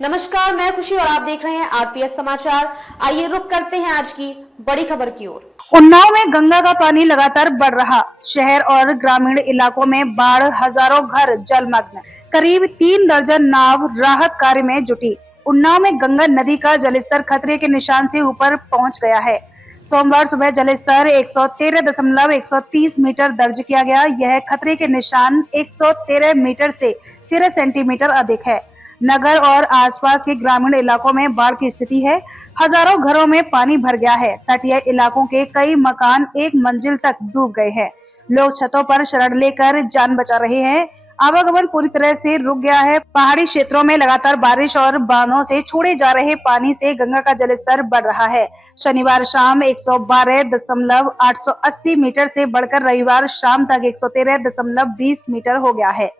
नमस्कार, मैं खुशी और आप देख रहे हैं आरपीएस समाचार। आइए रुक करते हैं आज की बड़ी खबर की ओर। उन्नाव में गंगा का पानी लगातार बढ़ रहा, शहर और ग्रामीण इलाकों में बाढ़, हजारों घर जलमग्न, करीब 3 दर्जन नाव राहत कार्य में जुटी। उन्नाव में गंगा नदी का जलस्तर खतरे के निशान से ऊपर पहुंच गया है। सोमवार सुबह जलस्तर 113.130 मीटर दर्ज किया गया। यह खतरे के निशान 113 मीटर से 13 सेंटीमीटर अधिक है। नगर और आसपास के ग्रामीण इलाकों में बाढ़ की स्थिति है। हजारों घरों में पानी भर गया है। तटीय इलाकों के कई मकान एक मंजिल तक डूब गए हैं। लोग छतों पर शरण लेकर जान बचा रहे हैं। आवागमन पूरी तरह से रुक गया है। पहाड़ी क्षेत्रों में लगातार बारिश और बांधों से छोड़े जा रहे पानी से गंगा का जलस्तर बढ़ रहा है। शनिवार शाम 112.880 मीटर से बढ़कर रविवार शाम तक 113.20 मीटर हो गया है।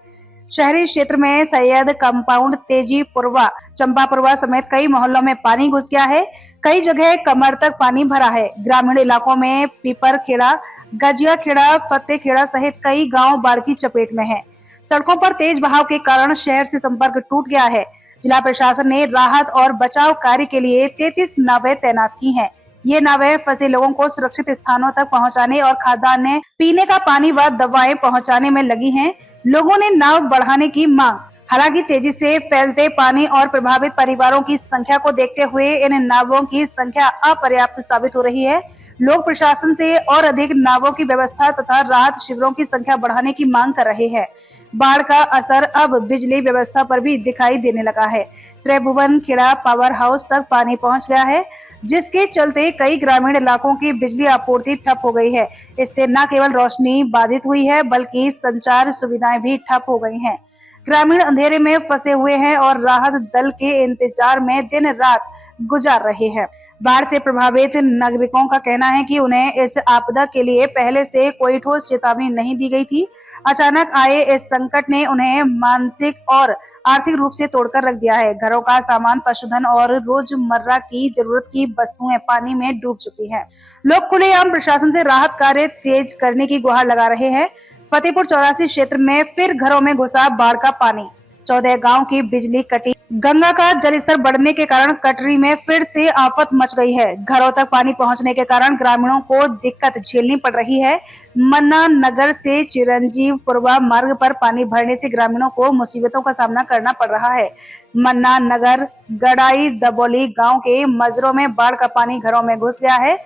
शहरी क्षेत्र में सैयद कंपाउंड, तेजीपुरवा, चंपापुरवा समेत कई मोहल्लों में पानी घुस गया है। कई जगह कमर तक पानी भरा है। ग्रामीण इलाकों में पीपरखेड़ा, गजियाखेड़ा, फतेखेड़ा सहित कई गांव बाढ़ की चपेट में हैं। सड़कों पर तेज बहाव के कारण शहर से संपर्क टूट गया है। जिला प्रशासन ने राहत और बचाव कार्य के लिए 33 नावें तैनात की हैं। ये नावें फंसे लोगों को सुरक्षित स्थानों तक पहुंचाने और खाद्यान्न, पीने का पानी व दवाएं पहुंचाने में लगी हैं। लोगों ने नाव बढ़ाने की मांग। हालांकि तेजी से फैलते पानी और प्रभावित परिवारों की संख्या को देखते हुए इन नावों की संख्या अपर्याप्त साबित हो रही है। लोग प्रशासन से और अधिक नावों की व्यवस्था तथा राहत शिविरों की संख्या बढ़ाने की मांग कर रहे हैं। बाढ़ का असर अब बिजली व्यवस्था पर भी दिखाई देने लगा है। त्रिभुवन खेड़ा पावर हाउस तक पानी पहुंच गया है, जिसके चलते कई ग्रामीण इलाकों की बिजली आपूर्ति ठप हो गई है। इससे न केवल रोशनी बाधित हुई है, बल्कि संचार सुविधाएं भी ठप हो गई हैं। ग्रामीण अंधेरे में फंसे हुए हैं और राहत दल के इंतजार में दिन रात गुजार रहे हैं। बाढ़ से प्रभावित नागरिकों का कहना है कि उन्हें इस आपदा के लिए पहले से कोई ठोस चेतावनी नहीं दी गई थी। अचानक आए इस संकट ने उन्हें मानसिक और आर्थिक रूप से तोड़कर रख दिया है। घरों का सामान, पशुधन और रोजमर्रा की जरूरत की वस्तुएं पानी में डूब चुकी हैं। लोग खुलेआम प्रशासन से राहत कार्य तेज करने की गुहार लगा रहे हैं। फतेहपुर चौरासी क्षेत्र में फिर घरों में घुसा बाढ़ का पानी, 14 गांव की बिजली कटी। गंगा का जलस्तर बढ़ने के कारण कटरी में फिर से आफत मच गई है। घरों तक पानी पहुंचने के कारण ग्रामीणों को दिक्कत झेलनी पड़ रही है। मन्ना नगर से चिरंजीवपुरवा मार्ग पर पानी भरने से ग्रामीणों को मुसीबतों का सामना करना पड़ रहा है। मन्ना नगर, गड़ाई, दबोली गांव के मजरों में बाढ़ का पानी घरों में घुस गया है।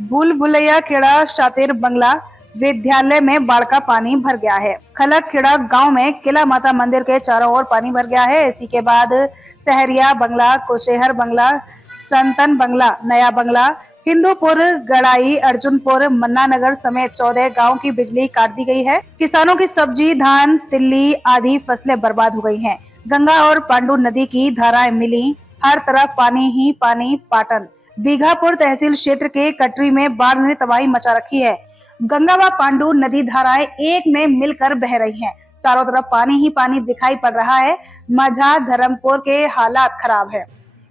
भूलभुलैया खेड़ा, शातिर बंगला विद्यालय में बाढ़ का पानी भर गया है। खलक खेड़ा गांव में किला माता मंदिर के चारों ओर पानी भर गया है। इसी के बाद सहरिया बंगला, कुशेहर बंगला, संतन बंगला, नया बंगला, हिंदूपुर, गड़ाई, अर्जुनपुर, मन्ना नगर समेत 14 गांव की बिजली काट दी गई है। किसानों की सब्जी, धान, तिल्ली आदि फसलें बर्बाद हो गई हैं। गंगा और पांडु नदी की धाराएं मिली, हर तरफ पानी ही पानी। पाटन बीघापुर तहसील क्षेत्र के कटरी में बाढ़ ने तबाही मचा रखी है। गंगा व पांडु नदी धाराएं एक में मिलकर बह रही हैं। चारों तरफ पानी ही पानी दिखाई पड़ रहा है। माझा, धर्मपुर के हालात खराब है।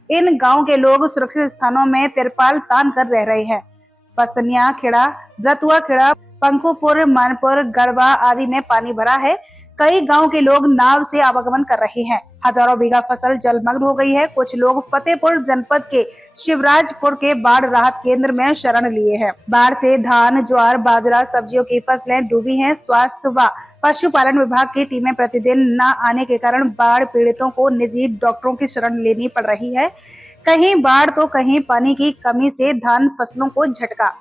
इन गांव के लोग सुरक्षित स्थानों में तिरपाल तान कर रह रहे हैं। पसनिया खेड़ा, रतुआ खेड़ा, पंकुपुर, मानपुर, गढ़वा आदि में पानी भरा है। कई गांव के लोग नाव से आवागमन कर रहे हैं। हजारों बीघा फसल जलमग्न हो गई है। कुछ लोग फतेहपुर जनपद के शिवराजपुर के बाढ़ राहत केंद्र में शरण लिए हैं। बाढ़ से धान, ज्वार, बाजरा, सब्जियों की फसलें डूबी हैं। स्वास्थ्य व पशुपालन विभाग की टीमें प्रतिदिन न आने के कारण बाढ़ पीड़ितों को निजी डॉक्टरों की शरण लेनी पड़ रही है। कहीं बाढ़ तो कहीं पानी की कमी से धान फसलों को झटका।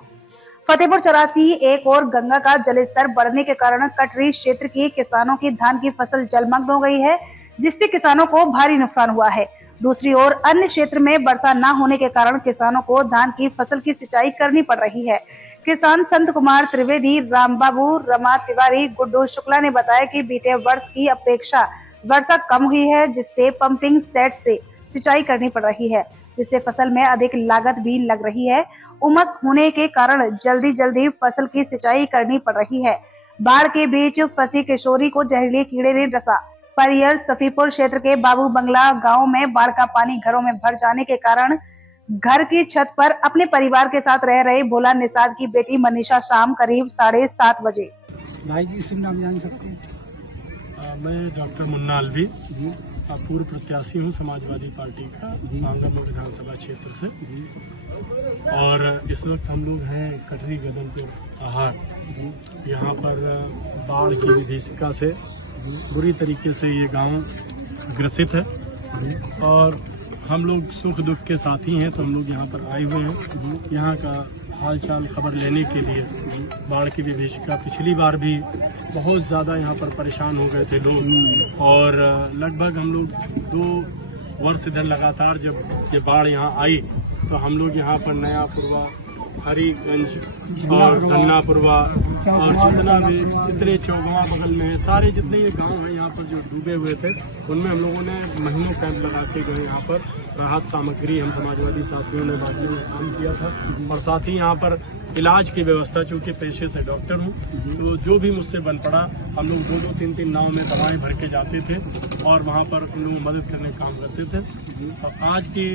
फतेहपुर चौरासी एक और गंगा का जलस्तर बढ़ने के कारण कटरी क्षेत्र के किसानों की धान की फसल जलमग्न हो गई है, जिससे किसानों को भारी नुकसान हुआ है। दूसरी ओर अन्य क्षेत्र में वर्षा न होने के कारण किसानों को धान की फसल की सिंचाई करनी पड़ रही है। किसान संत कुमार त्रिवेदी, रामबाबू, रमा तिवारी, गुड्डू शुक्ला ने बताया कि बीते वर्ष की अपेक्षा वर्षा कम हुई है, जिससे पंपिंग सेट से सिंचाई करनी पड़ रही है, जिससे फसल में अधिक लागत भी लग रही है। उमस होने के कारण जल्दी फसल की सिंचाई करनी पड़ रही है। बाढ़ के बीच फंसी किशोरी को जहरीले कीड़े ने डसा। परियर सफीपुर क्षेत्र के बाबू बंगला गांव में बाढ़ का पानी घरों में भर जाने के कारण घर की छत पर अपने परिवार के साथ रह रहे भोला निषाद की बेटी मनीषा शाम करीब 7:30 बजे। भाई जी शुभ नाम जान सकते हैं? मैं डॉक्टर मुन्ना अलवी, पूर्व प्रत्याशी हूँ समाजवादी पार्टी का आंगनबाड़ी विधानसभा क्षेत्र से। और इस वक्त हम लोग हैं कटरी गदनपुर आहार। यहाँ पर बाढ़ की विभीषिका से बुरी तरीके से ये गांव ग्रसित है और हम लोग सुख दुख के साथी हैं, तो हम लोग यहाँ पर आए हुए हैं यहाँ का हालचाल खबर लेने के लिए। बाढ़ की विभीषिका पिछली बार भी बहुत ज़्यादा यहाँ पर परेशान हो गए थे लोग, और लगभग हम लोग 2 वर्ष इधर लगातार जब ये बाढ़ यहाँ आई तो हम लोग यहाँ पर नया पुरवा, हरीगंज और धन्नापुरवा और जितने चौगवा बगल में है, सारे जितने ये गांव हैं यहाँ पर जो डूबे हुए थे, उनमें हम लोगों ने महीनों कैंप लगा के गए। यहाँ पर राहत सामग्री हम समाजवादी साथियों ने बांटने में काम किया था, और साथ ही यहाँ पर इलाज की व्यवस्था, चूँकि पेशे से डॉक्टर हूँ तो जो भी मुझसे बन पड़ा, हम लोग 2-2, 3-3 नाव में दवाएं भर के जाते थे और वहाँ पर उन लोगों मदद करने का काम करते थे। और आज की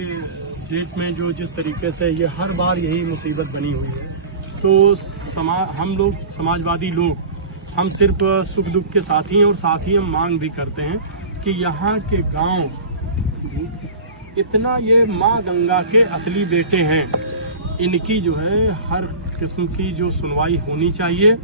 डेट में जो जिस तरीके से ये हर बार यही मुसीबत बनी हुई है, तो हम लोग समाजवादी लोग हम सिर्फ सुख दुख के साथी हैं, और साथ ही हम मांग भी करते हैं कि यहाँ के गांव इतना ये माँ गंगा के असली बेटे हैं, इनकी जो है हर किस्म की जो सुनवाई होनी चाहिए,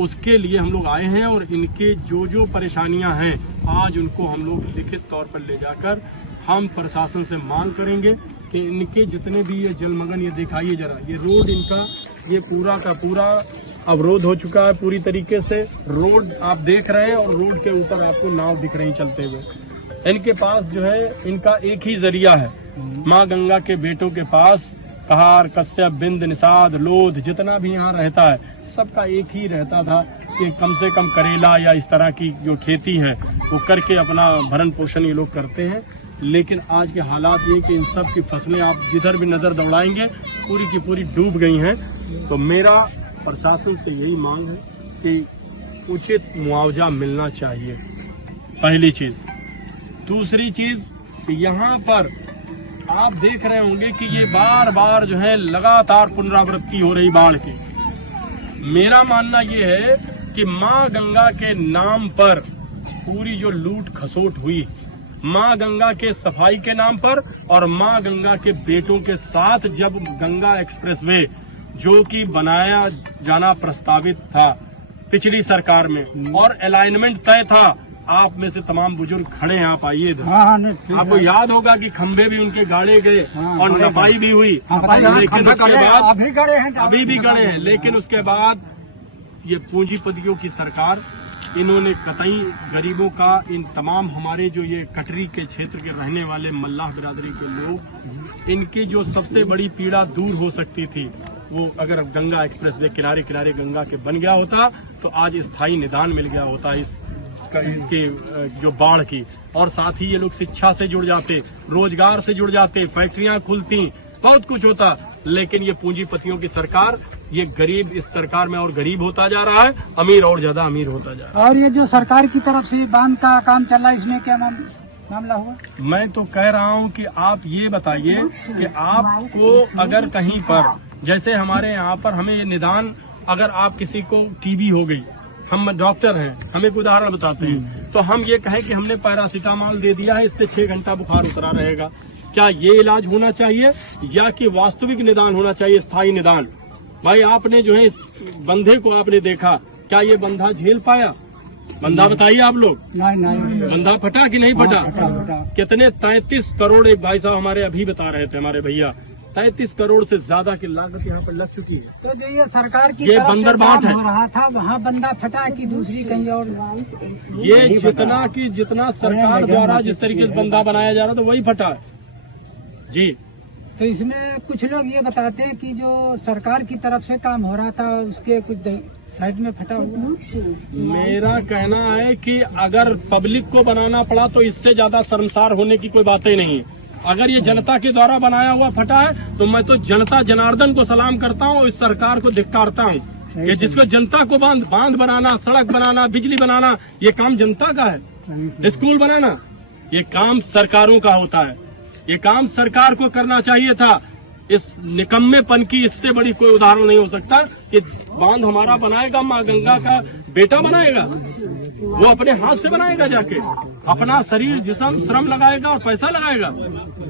उसके लिए हम लोग आए हैं। और इनके जो परेशानियां हैं आज उनको हम लोग लिखित तौर पर ले जाकर हम प्रशासन से मांग करेंगे कि इनके जितने भी ये जलमग्न, ये दिखाइए जरा, ये रोड इनका ये पूरा का पूरा अवरोध हो चुका है पूरी तरीके से। रोड आप देख रहे हैं और रोड के ऊपर आपको नाव दिख रही चलते हुए। इनके पास जो है इनका एक ही जरिया है, माँ गंगा के बेटों के पास कहार, कश्यप, बिंद, निषाद, लोध जितना भी यहाँ रहता है, सबका एक ही रहता था कि कम से कम करेला या इस तरह की जो खेती है वो करके अपना भरण पोषण ये लोग करते हैं। लेकिन आज के हालात ये कि इन सब की फसलें आप जिधर भी नजर दौड़ाएंगे पूरी की पूरी डूब गई हैं। तो मेरा प्रशासन से यही मांग है कि उचित मुआवजा मिलना चाहिए, पहली चीज। दूसरी चीज, यहाँ पर आप देख रहे होंगे कि ये बार बार जो है लगातार पुनरावृत्ति हो रही बाढ़ की। मेरा मानना ये है कि माँ गंगा के नाम पर पूरी जो लूट खसोट हुई, माँ गंगा के सफाई के नाम पर और माँ गंगा के बेटों के साथ, जब गंगा एक्सप्रेसवे जो कि बनाया जाना प्रस्तावित था पिछली सरकार में और अलाइनमेंट तय था, आप में से तमाम बुजुर्ग खड़े हैं, आप आइए इधर। आपको याद होगा कि खंभे भी उनके गाड़े गए और नपाई भी हुई, लेकिन उसके बाद अभी भी गड़े हैं। लेकिन उसके बाद ये पूंजीपतियों की सरकार, इन्होंने कतई गरीबों का, इन तमाम हमारे जो ये कटरी के क्षेत्र के रहने वाले मल्लाह बिरादरी के लोग, इनकी जो सबसे बड़ी पीड़ा दूर हो सकती थी, वो अगर गंगा एक्सप्रेसवे किनारे किनारे गंगा के बन गया होता तो आज स्थायी निदान मिल गया होता इसकी जो बाढ़ की। और साथ ही ये लोग शिक्षा से जुड़ जाते, रोजगार से जुड़ जाते, फैक्ट्रियां खुलती, बहुत कुछ होता। लेकिन ये पूंजीपतियों की सरकार, ये गरीब इस सरकार में और गरीब होता जा रहा है, अमीर और ज्यादा अमीर होता जा रहा है। और ये जो सरकार की तरफ से बांध का काम चल रहा है, इसमें क्या मामला हुआ? मैं तो कह रहा हूँ कि आप ये बताइए कि आपको अगर कहीं पर, जैसे हमारे यहाँ पर हमें ये निदान, अगर आप किसी को टीबी हो गई, हम डॉक्टर हैं, हमें एक उदाहरण बताते हैं, तो हम ये कहें कि हमने पैरासीटामोल दे दिया है, इससे 6 घंटा बुखार उतरा रहेगा, क्या ये इलाज होना चाहिए या कि वास्तविक निदान होना चाहिए, स्थायी निदान? भाई आपने जो है इस बंधे को आपने देखा, क्या ये बंधा झेल पाया? बंधा बताइए आप लोग। नहीं। बंधा फटा कि नहीं फटा? कितने 33 करोड़, एक भाई साहब हमारे अभी बता रहे थे, हमारे भैया, 33 करोड़ से ज्यादा की लागत यहाँ पर लग चुकी है। तो जो ये सरकार की ये तरफ से बंदरबाट काम है। हो रहा था, वहाँ बंदा फटा कि दूसरी कहीं और? ये जितना सरकार द्वारा जिस तरीके से बंधा बनाया जा रहा था वही फटा है जी। तो इसमें कुछ लोग ये बताते हैं कि जो सरकार की तरफ से काम हो रहा था उसके कुछ साइड में फटा हुआ। मेरा कहना है कि अगर पब्लिक को बनाना पड़ा तो इससे ज्यादा शर्मसार होने की कोई बात ही नहीं है। अगर ये जनता के द्वारा बनाया हुआ फटा है तो मैं तो जनता जनार्दन को सलाम करता हूँ, इस सरकार को धिक्कारता हूँ कि जिसको जनता को बांध बनाना, सड़क बनाना, बिजली बनाना, ये काम जनता का है। स्कूल बनाना ये काम सरकारों का होता है, ये काम सरकार को करना चाहिए था। इस निकम्मेपन की इससे बड़ी कोई उदाहरण नहीं हो सकता कि बांध हमारा बनाएगा, माँ गंगा का बेटा बनाएगा, वो अपने हाथ से बनाएगा, जाके अपना शरीर जिस्म श्रम लगाएगा और पैसा लगाएगा।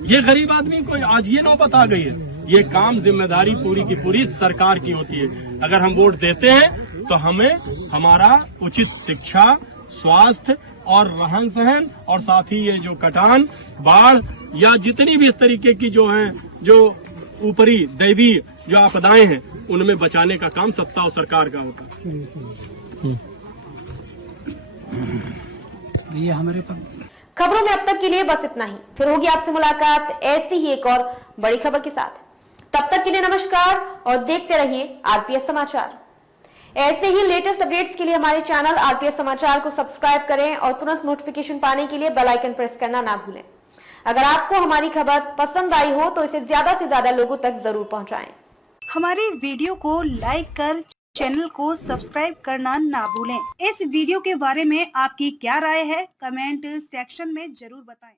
ये गरीब आदमी को आज ये नौबत आ गई है। ये काम जिम्मेदारी पूरी की पूरी सरकार की होती है। अगर हम वोट देते हैं तो हमें हमारा उचित शिक्षा, स्वास्थ्य और रहन सहन और साथ ही ये जो कटान, बाढ़ या जितनी भी इस तरीके की जो हैं, जो ऊपरी दैवी जो आपदाएं हैं, उनमें बचाने का काम सत्ता और सरकार का होता है। ये हमारे पास खबरों में अब तक के लिए बस इतना ही। फिर होगी आपसे मुलाकात ऐसी ही एक और बड़ी खबर के साथ। तब तक के लिए नमस्कार और देखते रहिए आरपीएस समाचार। ऐसे ही लेटेस्ट अपडेट्स के लिए हमारे चैनल आरपीएस समाचार को सब्सक्राइब करें और तुरंत नोटिफिकेशन पाने के लिए बेल आइकन प्रेस करना ना भूलें। अगर आपको हमारी खबर पसंद आई हो तो इसे ज्यादा से ज्यादा लोगों तक जरूर पहुंचाएं। हमारे वीडियो को लाइक कर चैनल को सब्सक्राइब करना ना भूलें। इस वीडियो के बारे में आपकी क्या राय है, कमेंट सेक्शन में जरूर बताएं।